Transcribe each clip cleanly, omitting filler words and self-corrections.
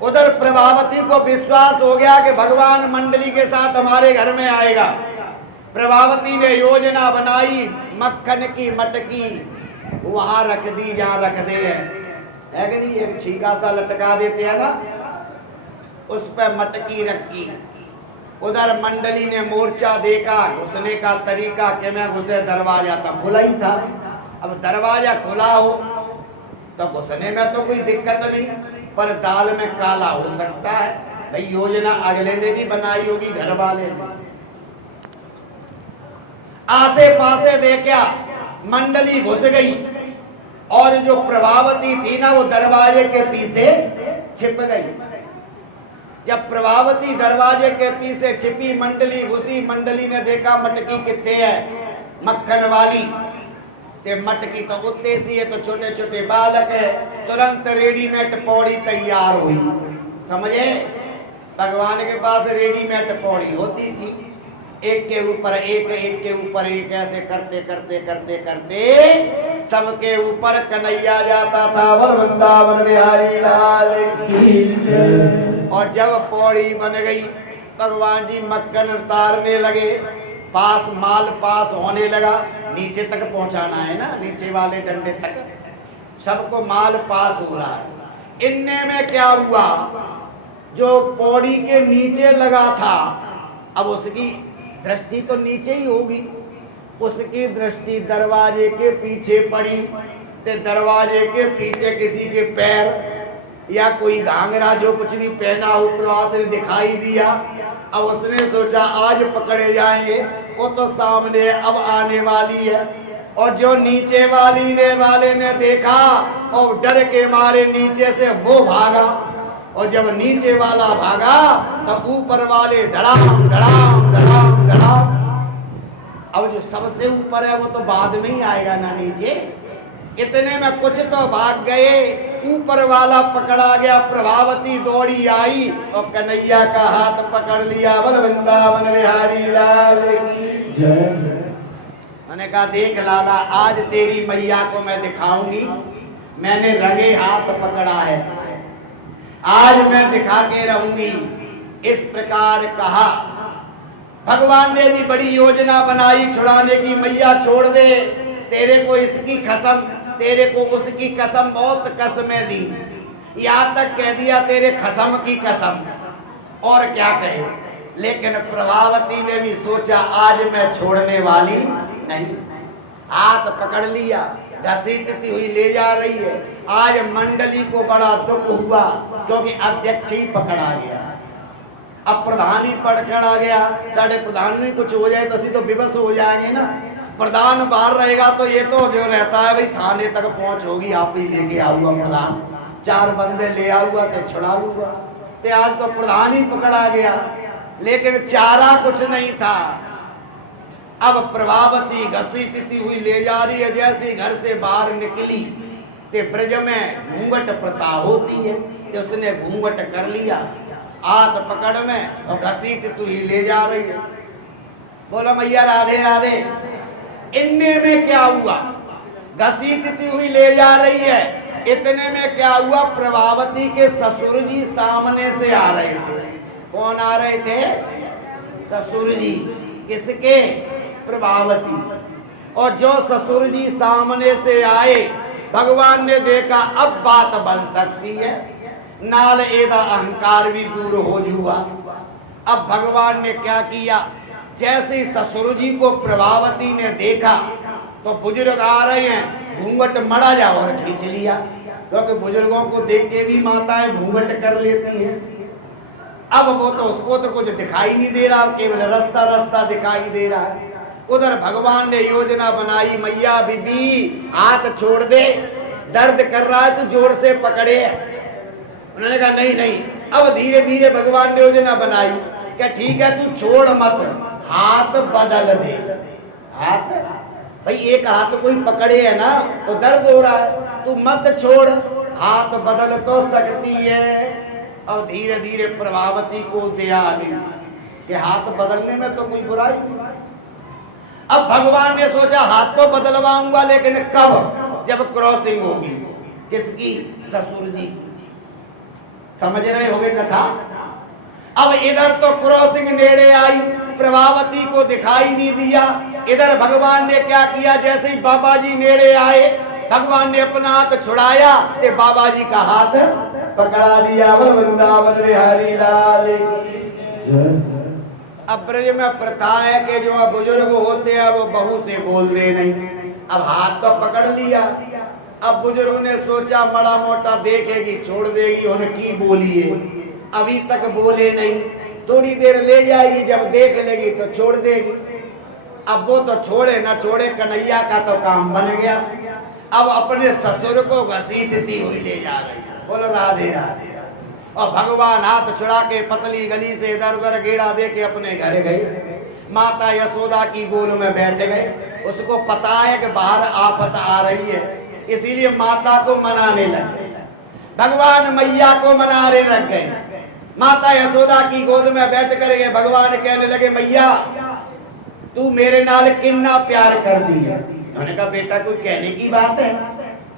उधर प्रभावती को विश्वास हो गया कि भगवान मंडली के साथ हमारे घर में आएगा। प्रभावती ने योजना बनाई, मक्खन की मटकी वहां रख दी जहां रख दे है कि नहीं, एक छीका सा लटका देते हैं ना, उस पर मटकी रखी। उधर मंडली ने मोर्चा देखा, घुसने का तरीका कि मैं घुसे, दरवाजा तो खुला ही था। अब दरवाजा खुला हो तो घुसने में तो कोई दिक्कत नहीं, पर दाल में काला हो सकता है। भाई योजना अगले ने भी बनाई होगी, घर वाले ने। आसे पासे देखा, मंडली घुस गई और जो प्रभावती थी ना वो दरवाजे के पीछे छिप गई। जब प्रभावती दरवाजे के पीछे छिपी, मंडली घुसी। मंडली ने देखा मटकी कितने है, मक्खन वाली, ते मटकी तो उत्ते सी है, तो छोटे छोटे बालक है। तुरंत रेडीमेड पौड़ी तैयार हुई। समझे, भगवान के पास रेडीमेड पौड़ी होती थी, एक के ऊपर एक, एक के ऊपर एक, ऐसे करते करते करते करते सबके ऊपर कन्हैया जाता था। बोल वृंदावन बिहारी लाल की जय। और जब पौड़ी बन गई, भगवान जी मक्खन उतारने लगे, पास माल पास होने लगा। नीचे तक पहुंचाना है ना, नीचे वाले डंडे तक सबको माल पास हो रहा है। इनने में क्या हुआ, जो पौड़ी के नीचे लगा था, अब उसकी दृष्टि तो नीचे ही होगी, उसकी दृष्टि दरवाजे के पीछे पड़ी। ते दरवाजे के पीछे किसी के पैर या कोई घाघरा जो कुछ भी पहना हो प्रभात ने दिखाई दिया। अब उसने सोचा आज पकड़े जाएंगे, वो तो सामने अब आने वाली है। और जो नीचे वाले ने देखा और डर के मारे नीचे से वो भागा। और जब नीचे वाला भागा तो ऊपर वाले धड़ाम धड़ाम धड़ाम धड़ाम। अब जो सबसे ऊपर है वो तो बाद में ही आएगा ना नीचे। इतने में कुछ तो भाग गए, ऊपर वाला पकड़ा गया। प्रभावती दौड़ी आई और कन्हैया का हाथ पकड़ लिया। बोल वृंदावन बिहारी लाल की जय। मैंने कहा देख लाला, आज तेरी मैया को मैं दिखाऊंगी, मैंने रंगे हाथ पकड़ा है, आज मैं दिखा के रहूंगी। इस प्रकार कहा। भगवान ने भी बड़ी योजना बनाई छुड़ाने की। मैया छोड़ दे, तेरे को इसकी कसम, तेरे को उसकी कसम, बहुत कसमें दी, यहाँ तक कह दिया तेरे कसम की कसम, और क्या कहे। लेकिन प्रभावती ने भी सोचा आज मैं छोड़ने वाली नहीं। हाथ पकड़ लिया, घसीटती हुई ले जा रही है। आज मंडली को बड़ा दुख हुआ क्योंकि अध्यक्ष ही पकड़ा गया, अब प्रधान ही पकड़ा गया। साढ़े प्रधान में कुछ हो जाए तो असी तो विवश हो जाएंगे ना। प्रधान बाहर रहेगा तो ये तो जो रहता है भाई थाने तक पहुंच होगी, आप ही लेके आऊंगा प्रधान, 4 बंदे ले आऊंगा तो छुड़ा लूंगा। तो आज तो प्रधान ही पकड़ा गया, लेकिन चारा कुछ नहीं था। अब प्रभावती घसीटती हुई ले जा रही है। जैसे घर से बाहर निकली ते ब्रज में घूंघट प्रथा होती है, तो उसने घूंघट कर लिया हाथ पकड़ में और घसीटती हुई ले जा रही है। बोलो मैया राधे राधे। इतने में क्या हुआ, घसीटती हुई ले जा रही है। इतने में क्या हुआ, प्रभावती के ससुर जी सामने से आ रहे थे। कौन आ रहे थे? ससुर जी। किसके? प्रभावती। और जो ससुर जी सामने से आए, भगवान ने देखा अब बात बन सकती है, नाल एदा अहंकार भी दूर हो जुआ। अब भगवान ने क्या किया, जैसे ससुर जी को प्रभावती ने देखा तो बुजुर्ग आ रहे हैं, घूंघट मड़ा जा और खींच लिया, क्योंकि बुजुर्गों को देख के भी माताएं घूंघट कर लेती हैं। अब वो तो उसको तो कुछ दिखाई नहीं दे रहा, केवल रास्ता रास्ता दिखाई दे रहा है। उधर भगवान ने योजना बनाई, मैया बीबी हाथ छोड़ दे, दर्द कर रहा है तो जोर से पकड़े। उन्होंने कहा नहीं नहीं। अब धीरे धीरे भगवान ने योजना बनाई, क्या ठीक है तू छोड़ मत, हाथ बदल दे। हाथ भाई एक हाथ कोई पकड़े है ना तो दर्द हो रहा है, तू मत छोड़, हाथ बदल तो सकती है। और धीरे धीरे प्रभावती को दया आ गई कि हाथ बदलने में तो कोई बुराई नहीं। अब भगवान ने सोचा हाथ तो बदलवाऊंगा, लेकिन कब? जब क्रॉसिंग होगी। किसकी? ससुर जी की। समझ रहे होगे कथा। अब इधर तो क्रॉसिंग नेड़े आई, प्रभावती को दिखाई नहीं दिया। इधर भगवान ने क्या किया, जैसे ही बाबा जी नेड़े आए भगवान ने अपना हाथ छुड़ाया तो बाबा जी का हाथ पकड़ा दिया। वृंदावन बिहारी लाल की। अब ब्रज में प्रथा है कि जो बुजुर्ग होते हैं वो बहू से बोल दे नहीं। अब हाथ तो पकड़ लिया, अब बुजुर्ग ने सोचा बड़ा मोटा देखेगी छोड़ देगी, उनकी बोलिए, अभी तक बोले नहीं, थोड़ी देर ले जाएगी, जब देख लेगी तो छोड़ देगी। अब वो तो छोड़े ना छोड़े, कन्हैया का तो काम बन गया। अब अपने ससुर को घसीटती हुई ले जा रही है, बोलो राधे राधे। और भगवान हाथ छुड़ा के पतली गली से इधर उधर गेड़ा दे के अपने घर गए। माता यशोदा की गोद में बैठ गए। उसको पता है कि बाहर आफत आ रही है, इसीलिए माता को मनाने लग गए। भगवान मैया को मनाने लग गए। माता यशोदा की गोद में बैठ कर के भगवान कहने लगे, मैया तू मेरे नाल कितना प्यार कर दी है। उन्होंने कहा बेटा कोई कहने की बात है,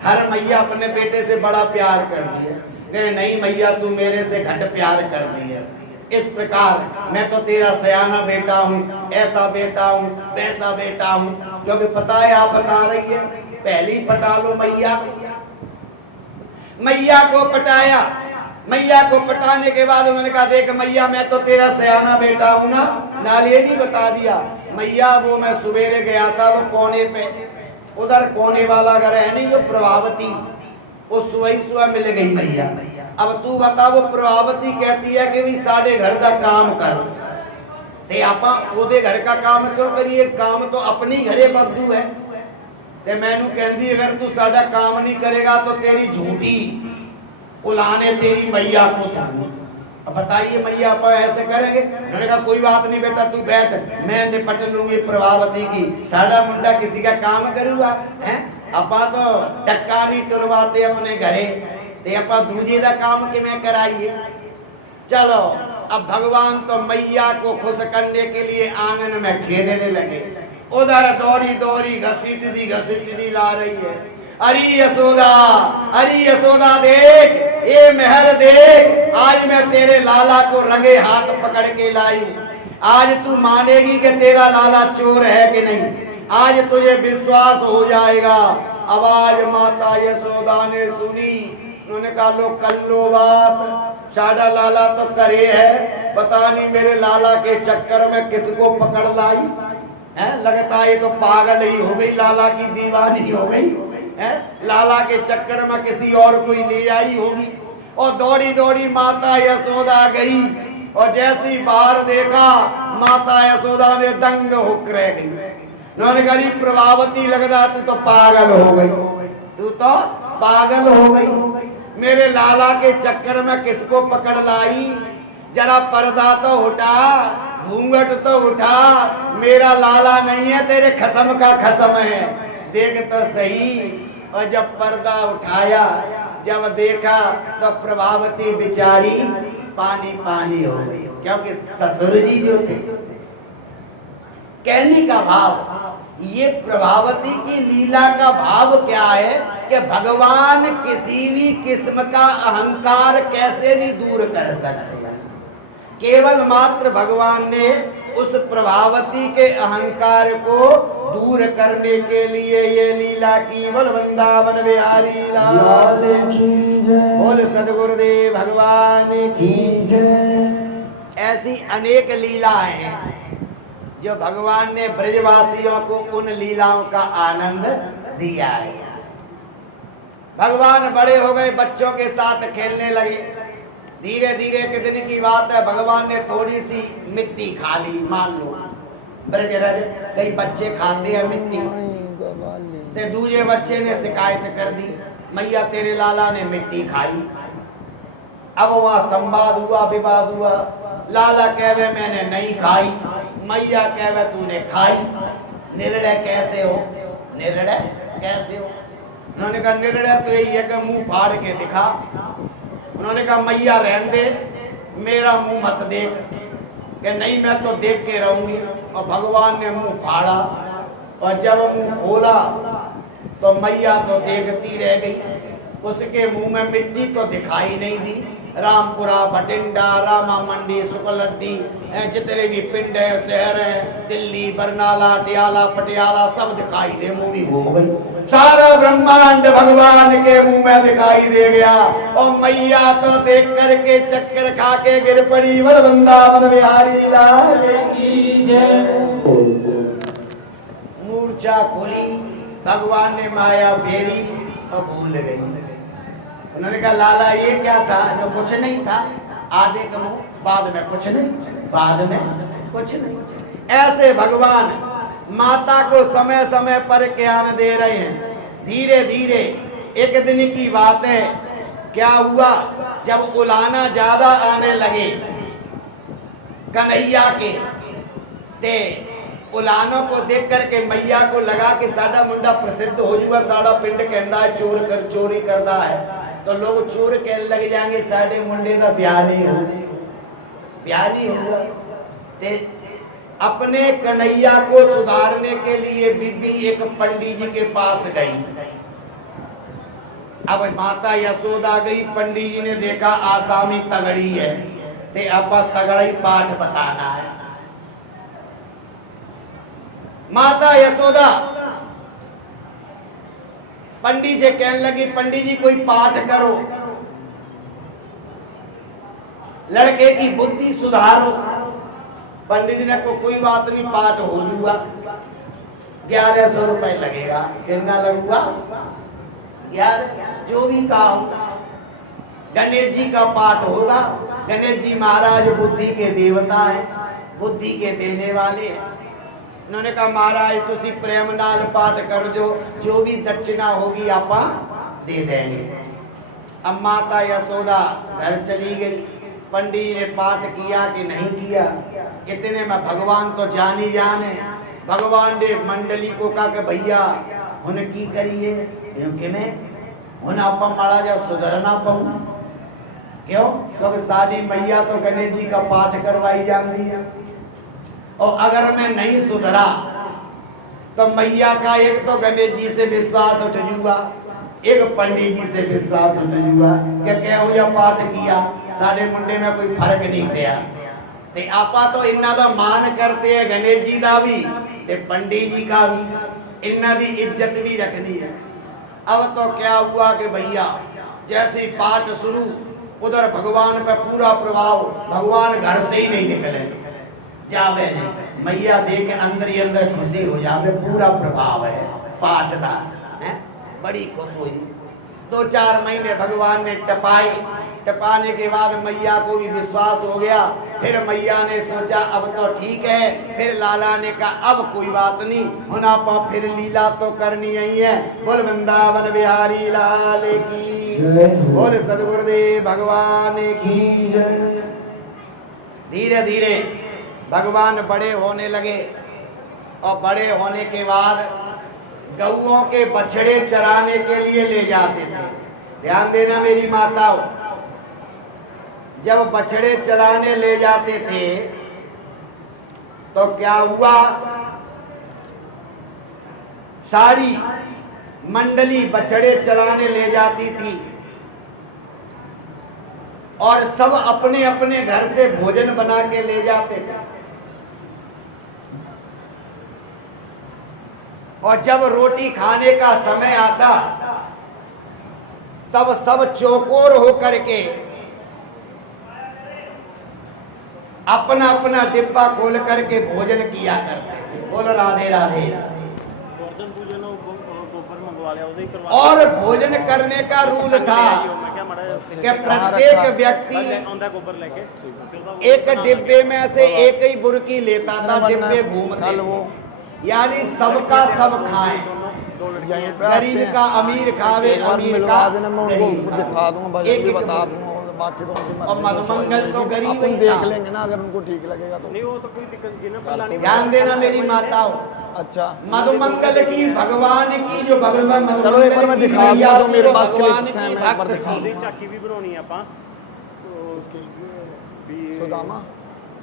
हर मैया अपने बेटे से बड़ा प्यार कर दी है। कहे नहीं मैया तू मेरे से घट प्यार कर दी है। इस प्रकार मैं तो तेरा सयाना बेटा हूँ, ऐसा बेटा हूँ, वैसा बेटा हूँ, क्योंकि पता है आप बता रही है, पहले ही पटा लो मैया। मैया को पटाया। मैया को पटाने के बाद उन्होंने कहा देख मैया मैं तो तेरा सयाना बेटा हूँ ना, नाल ये भी बता दिया। मैया वो मैं सवेरे गया था वो कोने पे, उधर कोने वाला घर है नहीं जो प्रभावती, वो सुबह मिल गई मैया। अब तू बता वो प्रभावती कहती है कि भी साढ़े घर का काम कर, ते आपा ओदे घर का काम क्यों करिए, काम तो अपनी घरे बद्दू है। ते मैनू कहती अगर तू साडा काम नहीं करेगा तो तेरी झूठी उलाने तेरी मैया को दूंगी। अब बताइए मैया आप ऐसे करेंगे। मैंने कहा कोई बात नहीं बेटा तू बैठ, मैं निपट लूंगी प्रभावती की, साडा मुंडा किसी का काम करूँगा है। अपा तो टक्का नहीं टुरवाते अपने घरे, ते अपा दूजे का काम कि मैं कराइए। चलो अब भगवान तो मैया को खुश करने के लिए आंगन में खेलने लगे। उधर दौड़ी दौड़ी घसीट दी ला रही है। अरे यशोदा देख, ये मेहर देख, आज मैं तेरे लाला को रंगे हाथ पकड़ के लाई। आज तू मानेगी कि तेरा लाला चोर है कि नहीं, आज तुझे विश्वास हो जाएगा। आवाज माता यशोदा ने सुनी। उन्होंने कहा लो कर लो बात, साडा लाला तो करे है, पता नहीं मेरे लाला के चक्कर में किसको पकड़ लाई है। लगता है तो पागल ही हो गई, लाला की दीवानी हो गई है, लाला के चक्कर में किसी और कोई ले आई होगी। और दौड़ी दौड़ी माता यशोदा गई और जैसी बाहर देखा माता यशोदा ने दंग होकर रह गई। उन्होंने कहा प्रभावती लगता तू तो पागल हो गई, तू तो पागल हो गई, मेरे लाला के चक्कर में किसको पकड़ लाई। जरा पर्दा तो उठा, घूंघट तो उठा, मेरा लाला नहीं है तेरे खसम का खसम है, देख तो सही। और जब पर्दा उठाया, जब देखा तो प्रभावती बेचारी पानी पानी हो गई, क्योंकि ससुर जी जो थे। कहने का भाव ये प्रभावती की लीला का भाव क्या है कि भगवान किसी भी किस्म का अहंकार कैसे भी दूर कर सकते हैं। केवल मात्र भगवान ने उस प्रभावती के अहंकार को दूर करने के लिए ये लीला की। बोल वृंदावन बिहारी लाल की जय, बोल सदगुरुदेव भगवान की जय। ऐसी अनेक लीलाएं हैं जो भगवान ने ब्रजवासियों को उन लीलाओं का आनंद दिया है। भगवान बड़े हो गए, बच्चों के साथ खेलने लगे। धीरे धीरे के दिन की बात है, भगवान ने थोड़ी सी मिट्टी खा ली। मान लो ब्रजरज कई बच्चे खाते हैं मिट्टी, तो दूसरे बच्चे ने शिकायत कर दी मैया तेरे लाला ने मिट्टी खाई। अब वहां संवाद हुआ, विवाद हुआ। लाला कहवे मैंने नहीं खाई, मैया कहवे तूने खाई, निर्णय कैसे हो, निर्णय कैसे हो। उन्होंने कहा निर्णय तो यही है कि मुंह फाड़ के दिखा। उन्होंने कहा मैया रहने दे, मेरा मुंह मत देख। कि नहीं मैं तो देख के रहूंगी। और भगवान ने मुंह फाड़ा और जब मुंह खोला तो मैया तो देखती रह गई, उसके मुंह में मिट्टी तो दिखाई नहीं दी। रामपुरा, भटिंडा, रामा मंडी, सुकलड्डी, जितने भी पिंड है, शहर है, दिल्ली, बरनाला, टियाला, पटियाला, सब दिखाई दे। मूवी घूम गई, सारा ब्रह्मांड भगवान के मुंह में दिखाई दे गया। और मैया तो देख करके चक्कर खा के गिर पड़ी। बोल वृंदावन बिहारी लाल की जय। मूर्छा खुली, भगवान ने माया फेरी और भूल गई। उन्होंने कहा लाला ये क्या था? जो कुछ नहीं था, आधे का मुंह, बाद में कुछ नहीं, बाद में कुछ नहीं। ऐसे भगवान माता को समय समय पर ज्ञान दे रहे हैं। धीरे धीरे एक दिन की बात है, क्या हुआ, जब उलाना ज्यादा आने लगे कन्हैया के, ते उलानों को देख करके मैया को लगा कि साडा मुंडा प्रसिद्ध हो जाएगा, साडा पिंड कहता है चोरी करता है, तो लोग चोर कहने लग जाएंगे साडे मुंडे का ब्याह नहीं हो, ब्याह नहीं होगा। ते अपने कन्हैया को सुधारने के लिए बीबी एक पंडित जी के पास गई। अब माता यशोदा गई, पंडित जी ने देखा आसामी तगड़ी है, ते अब तगड़ी पाठ बताना है। माता यशोदा पंडित जी कहने लगी, पंडित जी कोई पाठ करो, लड़के की बुद्धि सुधारो। पंडित जी ने को कोई बात नहीं, पाठ हो जाऊगा, 1100 रुपए लगेगा। कितना लगूगा? 1100, जो भी कहा होगा। गणेश जी का पाठ होगा। गणेश जी महाराज बुद्धि के देवता है, बुद्धि के देने वाले हैं। उन्होंने कहा महाराज तुसी प्रेम नाल पाठ कर जो भी दक्षिणा होगी आप दे देंगे। अब माता यशोदा घर चली गई। पंडित ने पाठ किया कि नहीं किया, इतने में भगवान तो जान ही जाने। भगवान ने मंडली को कहा कि भैया हुन की करिए, क्योंकि मैं हुन आप माड़ा जा सुधरना पाऊं। क्यों? क्योंकि सारी मैया तो गणेश जी का पाठ करवाई जाती है, और अगर मैं नहीं सुधरा तो मैया का एक तो गणेश जी से विश्वास उठ जूगा, एक पंडित जी से विश्वास उठ जूगा कि कहो या पाठ किया सारे मुंडे में कोई फर्क नहीं पिया। ते आपा तो इन्ना दा मान करते हैं, गणेश जी का भी ते पंडित जी का भी, इन्ना दी इज्जत भी रखनी है। अब तो क्या हुआ कि भैया जैसे पाठ शुरू, उधर भगवान पे पूरा प्रभाव, भगवान घर से ही नहीं निकले, जावे नहीं। मैया देख अंदर ही अंदर खुशी हो जावे, पूरा प्रभाव है पाठ का, बड़ी खुश हुई। 2-4 महीने भगवान ने टपाए, टपाने के बाद मैया को भी विश्वास हो गया। फिर मैया ने सोचा अब तो ठीक है। फिर लाला ने कहा अब कोई बात नहीं, होना पा फिर लीला तो करनी ही है। बोल वृंदावन बिहारी लाल की, बोल सदगुरुदेव भगवान की। धीरे धीरे भगवान बड़े होने लगे, और बड़े होने के बाद गौओं के बछड़े चराने के लिए ले जाते थे। ध्यान देना मेरी माताओं, जब बछड़े चराने ले जाते थे तो क्या हुआ, सारी मंडली बछड़े चराने ले जाती थी और सब अपने अपने घर से भोजन बना के ले जाते थे। और जब रोटी खाने का समय आता तब सब चौकोर होकर के अपना अपना डिब्बा खोल करके भोजन किया करते थे। बोलो राधे राधे। और भोजन करने का रूल था कि प्रत्येक व्यक्ति एक डिब्बे में से एक ही बुर्की लेता था, डिब्बे घूमते थे, यानी सबका सब खाएं, गरीब का अमीर खावे, अमीर का गरीब। एक और मधुमंगल तो गरीब ही देख लेंगे ना, अगर उनको ठीक लगेगा तो। नहीं वो तो कोई दिक्कत नहीं। ध्यान देना मेरी माताओं, अच्छा मधुमंगल की भगवान की जो भगवान चलो एक बार मैं दिखा दिया तो मेरे पास भगवान क्लिप्स हैं, की मैं एक बार भक्त दिखा थी। चाकी भी बनानी है आपा तो इसकी भी सुदामा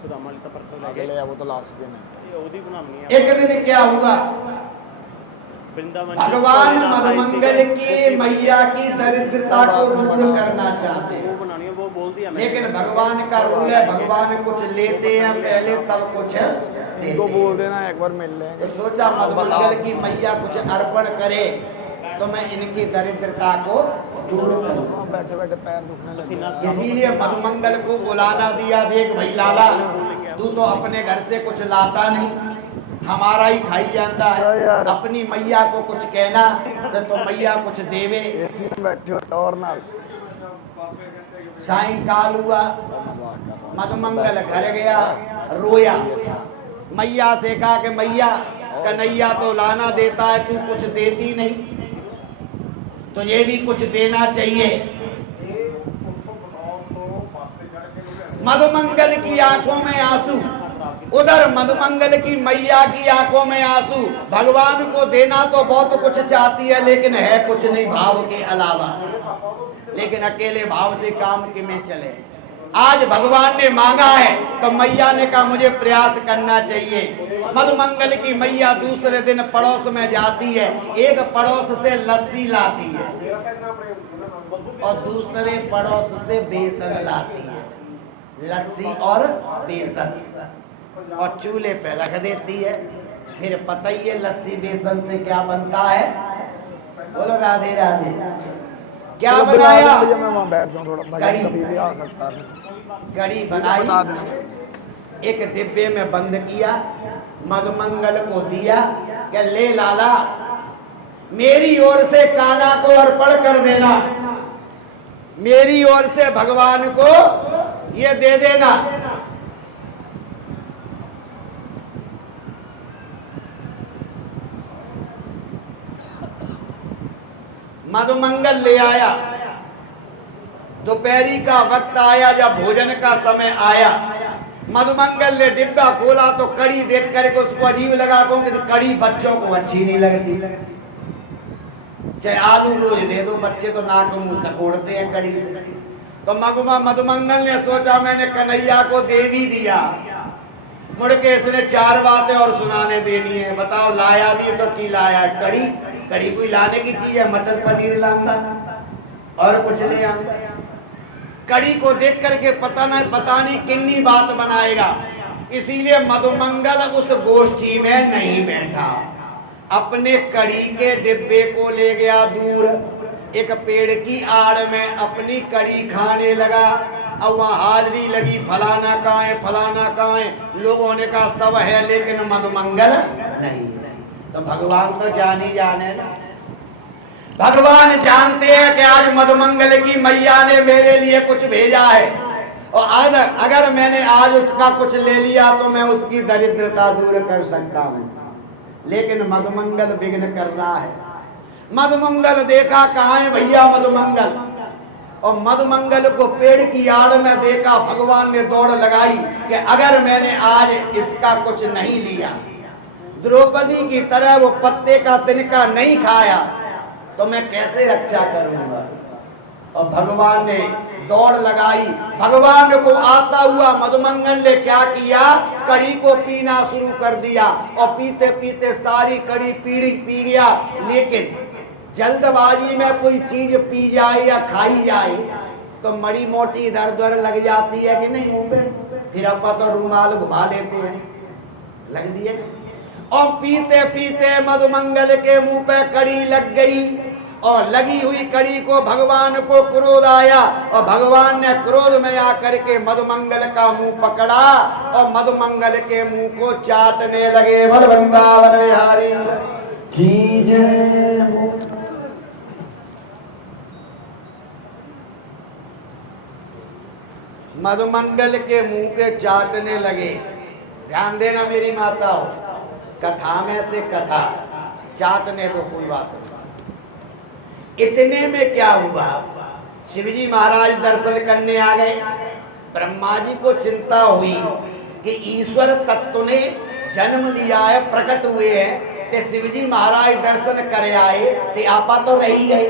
सुदामा लिता परसों आगे ले, वो तो लास्ट दिन है। ये ओदी बनानी है। एक दिन क्या हुआ, वृंदावन भगवान मधुमंगल की मैया की दरिद्रता को दूर करना चाहते वो हैं। बनानी है, वो बोल दिया मैंने। लेकिन भगवान का रूल है, भगवान कुछ लेते हैं पहले तब कुछ देते इनको बोल हैं। देना एक बार मिल लेंगे। तो सोचा मधुमंगल की मैया कुछ अर्पण करे तो मैं इनकी दरिद्रता को दूर करूं। हाँ, बैठे बैठे पैर दुखने लगे। पसीना इसीलिए मधुमंगल को बुलाना दिया। देख भाई लाला, तू तो अपने घर से कुछ लाता नहीं, हमारा ही खाई जाता है। सही यार। अपनी मैया को कुछ कहना तो मैया कुछ देवे। एसी में बैठे हो और ना सायंकाल हुआ, मधुमंगल घर गया, रोया। मैया से कहा कि मैया, कन्हैया तो लाना देता है, तू कुछ देती नहीं, तुझे भी कुछ देना चाहिए। मधुमंगल की आंखों में आंसू, उधर मधुमंगल की मैया की आंखों में आंसू। भगवान को देना तो बहुत कुछ चाहती है, लेकिन है कुछ नहीं भाव के अलावा। लेकिन अकेले भाव से काम कि में चले। आज भगवान ने मांगा है तो मैया ने कहा मुझे प्रयास करना चाहिए। मधुमंगल की मैया दूसरे दिन पड़ोस में जाती है, एक पड़ोस से लस्सी लाती है और दूसरे पड़ोस से बेसन लाती है। लस्सी और बेसन, और चूल्हे पे रख देती है। फिर पता ही है लस्सी बेसन से क्या बनता है। बोलो राधे राधे। क्या चलो बुला बनाया? दो भैया, मैं वहाँ बैठ जाऊँ थोड़ा, भजन कढ़ी। कभी भी आ सकता है। कढ़ी बता बनाई, देना। एक डिब्बे में बंद किया, मधुमंगल को दिया कि ले लाला, मेरी ओर से कान्हा को अर्पण कर देना, मेरी ओर से भगवान को ये दे देना। मधुमंगल ले आया। दोपहरी का वक्त आया, जब भोजन का समय आया, मधुमंगल ने डिब्बा खोला तो कड़ी देख करके उसको अजीब लगा, क्योंकि कड़ी बच्चों को अच्छी नहीं लगती। चाहे आलू रोज दे दो, बच्चे तो नाक मुंह सकोड़ते हैं कड़ी से। तो मधुमंगल ने सोचा मैंने कन्हैया को दे भी दिया, मुड़ के इसने चार बातें और सुनाने देनी है। बताओ लाया भी तो की लाया? कड़ी। कड़ी कोई लाने की चीज है? मटर पनीर लांदा और कुछ ले आंदा। कड़ी को देख करके पता नहीं कितनी बात बनाएगा। इसीलिए मधुमंगल उस गोष्ठी में नहीं बैठा, अपने कड़ी के डिब्बे को ले गया दूर, एक पेड़ की आड़ में अपनी कड़ी खाने लगा। अब वहाँ हाजरी लगी, फलाना कहाँ है, फलाना कहाँ है। लोगों ने कहा सब है, लेकिन मधुमंगल नहीं। तो भगवान तो जानी जाने ना, भगवान जानते हैं कि आज मधुमंगल की मैया ने मेरे लिए कुछ भेजा है, और आज अगर मैंने आज उसका कुछ ले लिया तो मैं उसकी दरिद्रता दूर कर सकता हूँ। लेकिन मधुमंगल विघ्न कर रहा है। मधुमंगल देखा कहाँ है भैया मधुमंगल, और मधुमंगल को पेड़ की आड़ में देखा। भगवान ने दौड़ लगाई कि अगर मैंने आज इसका कुछ नहीं लिया, द्रौपदी की तरह वो पत्ते का तिनका नहीं खाया, तो मैं कैसे रक्षा करूंगा। और भगवान ने दौड़ लगाई। भगवान को आता हुआ मधुमंगल ने क्या किया, कड़ी को पीना शुरू कर दिया, और पीते पीते सारी कड़ी पी गया। लेकिन जल्दबाजी में कोई चीज पी जाए या खाई जाए तो मड़ी मोटी इधर उधर लग जाती है कि नहीं मुंह पे, फिर अपन तो रूमाल घुमा लेते हैं, लग दिए। और पीते पीते मधुमंगल के मुंह पे कड़ी लग गई, और लगी हुई कड़ी को भगवान को क्रोध आया, और भगवान ने क्रोध में आकर के मधुमंगल का मुंह पकड़ा और मधुमंगल के मुंह को चाटने लगे। बोल वृंदावन बिहारी की जय। मधुमंगल के मुंह के चाटने लगे। ध्यान देना मेरी माताओं, कथा में से कथा चाटने तो कोई बात नहीं। इतने में क्या हुआ, शिवजी महाराज दर्शन करने आ गए। ब्रह्मा जी को चिंता हुई कि ईश्वर तत्व ने जन्म लिया है, प्रकट हुए हैं, ते शिवजी महाराज दर्शन करे आए, ते आपा तो रही गए,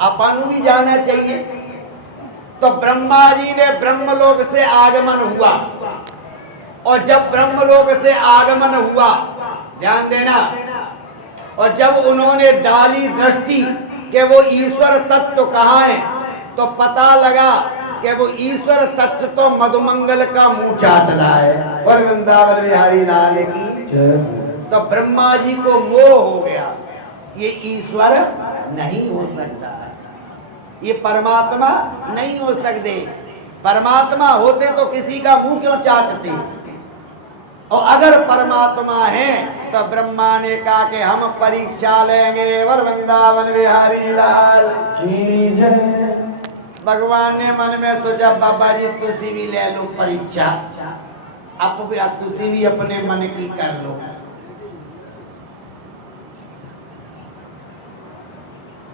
आपा नु भी जाना चाहिए। तो ब्रह्मा जी ने ब्रह्मलोक से आगमन हुआ, और जब ब्रह्मलोक से आगमन हुआ, ध्यान देना, और जब उन्होंने डाली दृष्टि कि वो ईश्वर तत्व कहाँ है, तो पता लगा कि वो ईश्वर तत्व तो मधुमंगल का मुंह चाट रहा है। बोल वृंदावन बिहारी लाल की। तो ब्रह्मा जी को मोह हो गया, ये ईश्वर नहीं हो सकता, ये परमात्मा नहीं हो सकते। परमात्मा होते तो किसी का मुंह क्यों चाटते? और अगर परमात्मा है तो ब्रह्मा ने कहा कि हम परीक्षा लेंगे। वर वृंदावन बिहारी लाल की जय। भगवान ने मन में सोचा बाबा जी तुसी भी ले लो परीक्षा, अब तुसी भी अपने मन की कर लो।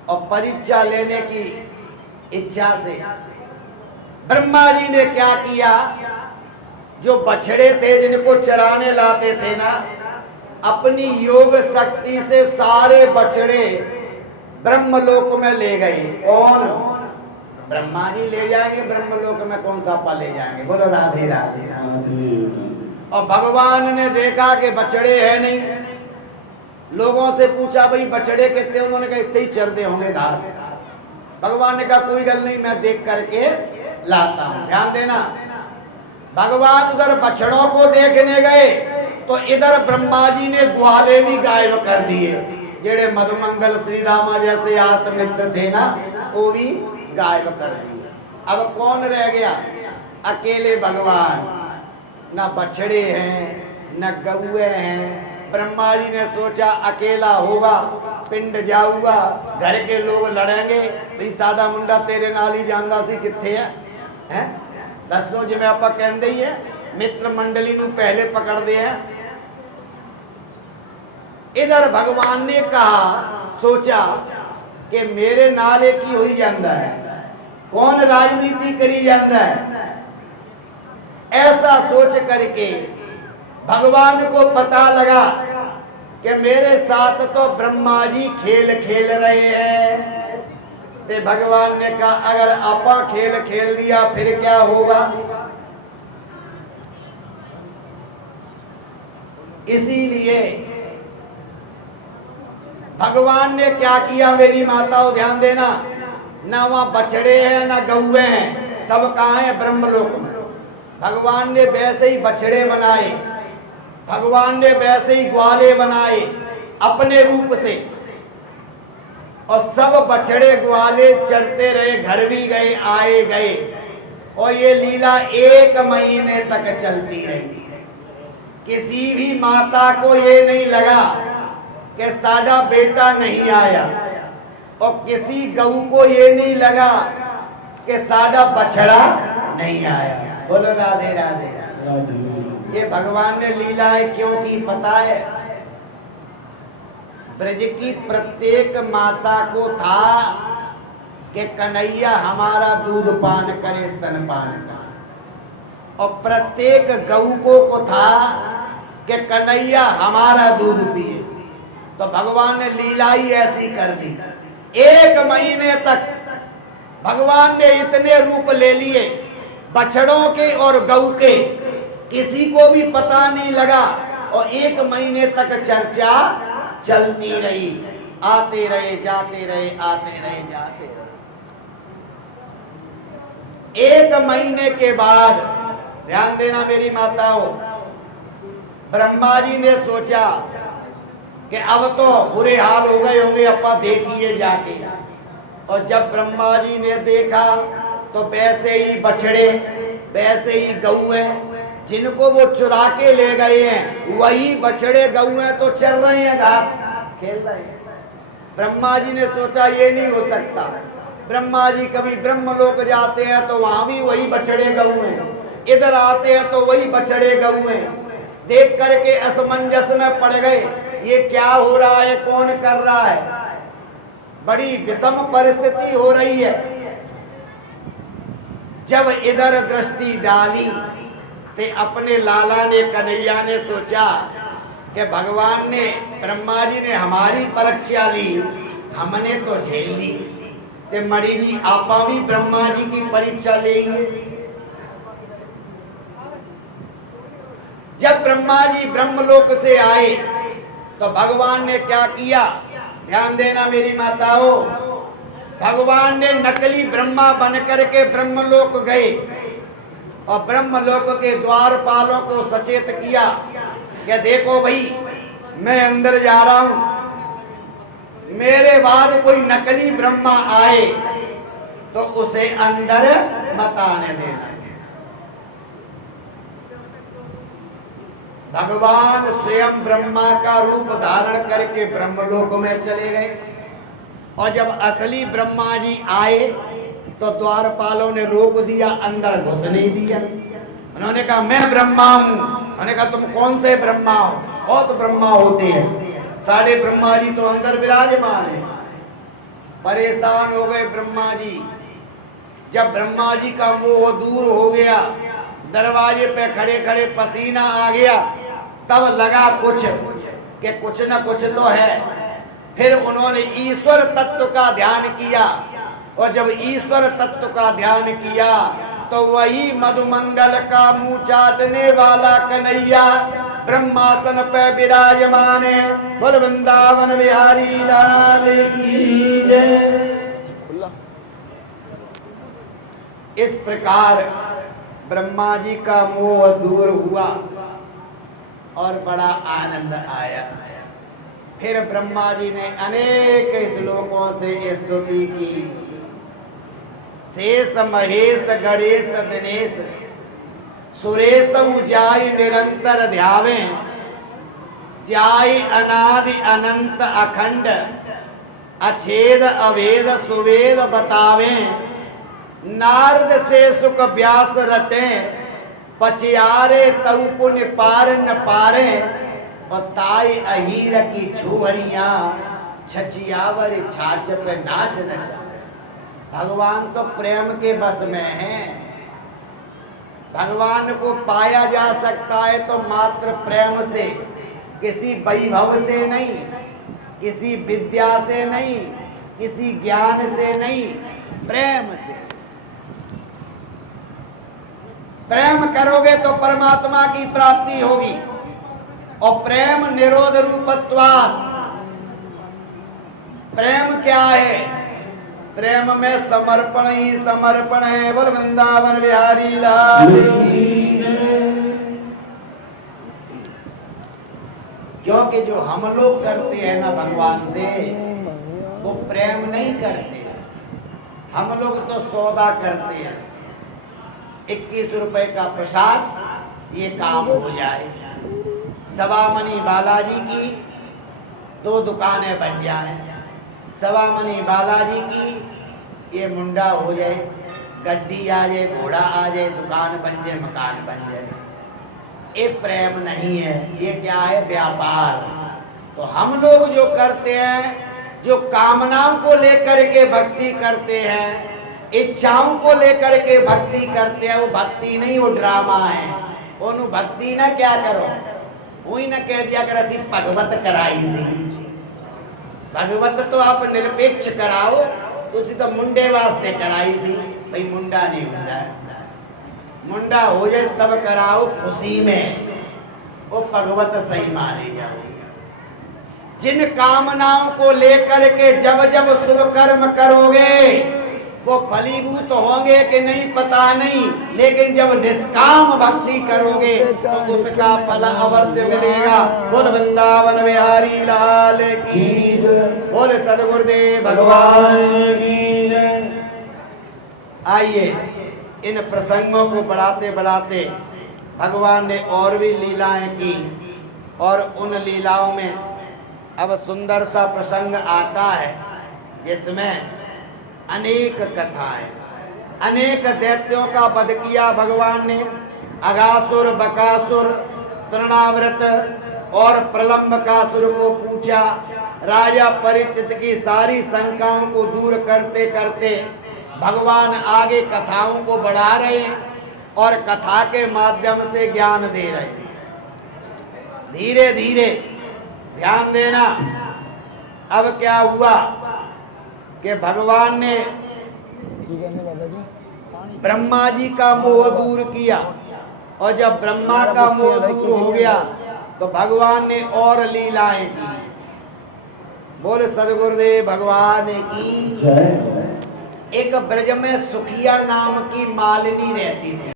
और परीक्षा लेने की इच्छा से ब्रह्मा जी ने क्या किया, जो बछड़े थे जिनको चराने लाते थे ना, अपनी योग शक्ति से सारे बछड़े ब्रह्मलोक में ले गए। कौन? ब्रह्मा जी ले जाएंगे ब्रह्मलोक में, कौन सा पा ले जाएंगे? बोलो राधे राधे राधे। और भगवान ने देखा कि बछड़े है नहीं, लोगों से पूछा भाई बछड़े कितने, उन्होंने कहा इतने ही चरते होंगे घास। भगवान ने कहा कोई गल नहीं, मैं देख करके लाता हूं। ध्यान देना, भगवान उधर बछड़ों को देखने गए तो इधर ब्रह्मा जी ने ग्वाले भी गायब कर दिए। जेड़े मधुमंगल श्री रामा जैसे आत्मित्र थे ना, वो भी गायब कर दिए। अब कौन रह गया? अकेले भगवान। न बछड़े हैं न गौए हैं। ब्रह्मा जी ने सोचा अकेला होगा, पिंड जाऊगा, घर के लोग लड़ेंगे, भाई साडा मुंडा तेरे नाल ही जानदा सी किथे है, दसो जिवें आपां कहंदे ही है, मित्र मंडली नूं पहले पकड़ दे है। इधर भगवान ने कहा, सोचा कि मेरे नाल एक ही होई जांदा है, कौन राजनीति करी जांदा है। ऐसा सोच करके भगवान को पता लगा कि मेरे साथ तो ब्रह्मा जी खेल खेल रहे हैं। ते भगवान ने कहा अगर आपा खेल खेल दिया फिर क्या होगा? इसीलिए भगवान ने क्या किया, मेरी माताओं ध्यान देना, ना वहां बछड़े हैं ना गौए हैं, सब कहाँ है? ब्रह्मलोक में। भगवान ने वैसे ही बछड़े बनाए, भगवान ने वैसे ही ग्वाले बनाए अपने रूप से, और सब बछड़े ग्वाले चरते रहे, घर भी गए आए गए, और ये लीला 1 महीने तक चलती रही। किसी भी माता को ये नहीं लगा कि साडा बेटा नहीं आया, और किसी गऊ को ये नहीं लगा कि साडा बछड़ा नहीं आया। बोलो राधे राधे। ये भगवान ने लीलाएं क्यों की पता है? ब्रज की प्रत्येक माता को था कि कन्हैया हमारा दूध पान करे, स्तन पान करे, और प्रत्येक गऊ को था कि कन्हैया हमारा दूध पिए। तो भगवान ने लीला ही ऐसी कर दी। 1 महीने तक भगवान ने इतने रूप ले लिए, बछड़ों के और गऊ के, किसी को भी पता नहीं लगा, और 1 महीने तक चर्चा चलती रही। आते रहे जाते रहे, आते रहे जाते रहे। 1 महीने के बाद ध्यान देना मेरी माताओं, ब्रह्मा जी ने सोचा कि अब तो बुरे हाल हो गए होंगे, अपा देखिए जाके। और जब ब्रह्मा जी ने देखा तो वैसे ही बछड़े, वैसे ही गऊ जिनको वो चुरा के ले गए हैं, वही बछड़े गऊ तो चल रहे हैं, घास खेल रहे हैं। ब्रह्मा जी ने सोचा ये नहीं हो सकता। ब्रह्मा जी कभी ब्रह्मलोक जाते हैं तो वहां भी वही बछड़े गऊ हैं, इधर आते हैं तो वही बछड़े गऊ हैं। देख करके असमंजस में पड़ गए, ये क्या हो रहा है, कौन कर रहा है? बड़ी विषम परिस्थिति हो रही है। जब इधर दृष्टि डाली ते अपने लाला ने, कन्हैया ने सोचा कि भगवान ने, ब्रह्मा जी ने हमारी परीक्षा ली, हमने तो झेल ली, ते मणि जी आपा भी ब्रह्मा जी की परीक्षा लेंगे। जब ब्रह्मा जी ब्रह्मलोक से आए तो भगवान ने क्या किया? ध्यान देना मेरी माताओं, भगवान ने नकली ब्रह्मा बनकर के ब्रह्मलोक गए और ब्रह्मलोक के द्वारपालों को सचेत किया कि देखो भाई, मैं अंदर जा रहा हूं, मेरे बाद कोई नकली ब्रह्मा आए तो उसे अंदर मत आने देना। भगवान स्वयं ब्रह्मा का रूप धारण करके ब्रह्मलोक में चले गए और जब असली ब्रह्मा जी आए तो द्वारपालों ने रोक दिया, अंदर घुस नहीं दिया। उन्होंने कहा मैं ब्रह्मा हूं। उन्होंने कहा तुम कौन से ब्रह्मा हो? बहुत ब्रह्मा होते हैं, सारे ब्रह्मा जी तो अंदर विराजमान है। परेशान हो गए ब्रह्मा जी। जब ब्रह्मा जी का मोह दूर हो गया, दरवाजे पे खड़े खड़े पसीना आ गया, तब लगा कुछ न कुछ तो है। फिर उन्होंने ईश्वर तत्व का ध्यान किया और जब ईश्वर तत्व का ध्यान किया तो वही मधुमंगल का मुंह चाटने वाला कन्हैया ब्रह्मासन पे विराजमान है। बोल वृंदावन बिहारी लाल की जय। इस प्रकार ब्रह्मा जी का मोह दूर हुआ और बड़ा आनंद आया। फिर ब्रह्मा जी ने अनेक श्लोकों से स्तुति की। शेष महेश गणेश दिनेश सुरेश जाय निरंतर ध्यावे, जाय अनादि अनंत अखंड अछेद अवेद सुवेद बतावे, नारद से सुख व्यास रटे, पचियारे तऊ पुण्य पार न पारे, और ताई अहीर की छुवरिया छचियावर छाछ पे नाच नचा। भगवान तो प्रेम के बस में है। भगवान को पाया जा सकता है तो मात्र प्रेम से, किसी वैभव से नहीं, किसी विद्या से नहीं, किसी ज्ञान से नहीं, प्रेम से। प्रेम करोगे तो परमात्मा की प्राप्ति होगी। और प्रेम निरोध रूपत्वात्। प्रेम क्या है? प्रेम में समर्पण ही समर्पण है। बोल वृंदावन बिहारी लाल की जय। क्योंकि जो हम लोग करते हैं ना भगवान से, वो प्रेम नहीं करते। हम लोग तो सौदा करते हैं, 21 रुपए का प्रसाद, ये काम हो जाए। सवामनी बालाजी की 2 दुकानें बन जाए, सवामनी बालाजी की ये मुंडा हो जाए, गड्डी आ जाए, घोड़ा आ जाए, दुकान बन जाए, मकान बन जाए। ये प्रेम नहीं है, ये क्या है? व्यापार। तो हम लोग जो करते हैं, जो कामनाओं को लेकर के भक्ति करते हैं, इच्छाओं को लेकर के भक्ति करते हैं, वो भक्ति नहीं, वो ड्रामा है। ओनू भक्ति ना क्या करो, वही ना कह दिया कर असी भगवत कराई सी। भगवत तो आप निरपेक्ष कराओ, तुसी तो मुंडे वास्ते कराई सी। भाई मुंडा नहीं हुंदा, मुंडा हो जाए तब कराओ खुशी में, वो भगवत सही माने जाओ। जिन कामनाओं को लेकर के जब जब शुभ कर्म करोगे, वो फलीभूत होंगे कि नहीं पता नहीं, लेकिन जब निष्काम भक्ति करोगे तो उसका फल अवश्य मिलेगा। बोल वृंदावन बिहारी लाल की, बोल सद्गुरुदेव भगवान की जय। आइए इन प्रसंगों को बढ़ाते बढ़ाते भगवान ने और भी लीलाएं की, और उन लीलाओं में अब सुंदर सा प्रसंग आता है जिसमें अनेक कथाएं, अनेक दैत्यों का वध किया भगवान ने। अगासुर, बकासुर, तृणाव्रत और प्रलंबकासुर को पूछा। राजा परीक्षित की सारी शंकाओं को दूर करते करते भगवान आगे कथाओं को बढ़ा रहे हैं और कथा के माध्यम से ज्ञान दे रहे हैं। धीरे धीरे ध्यान देना। अब क्या हुआ कि भगवान ने ब्रह्मा जी का मोह दूर किया, और जब ब्रह्मा का मोह दूर हो गया तो भगवान ने और लीलाएं की। बोल सद्गुरुदेव भगवान की जय। एक ब्रज में सुखिया नाम की मालिनी रहती थी।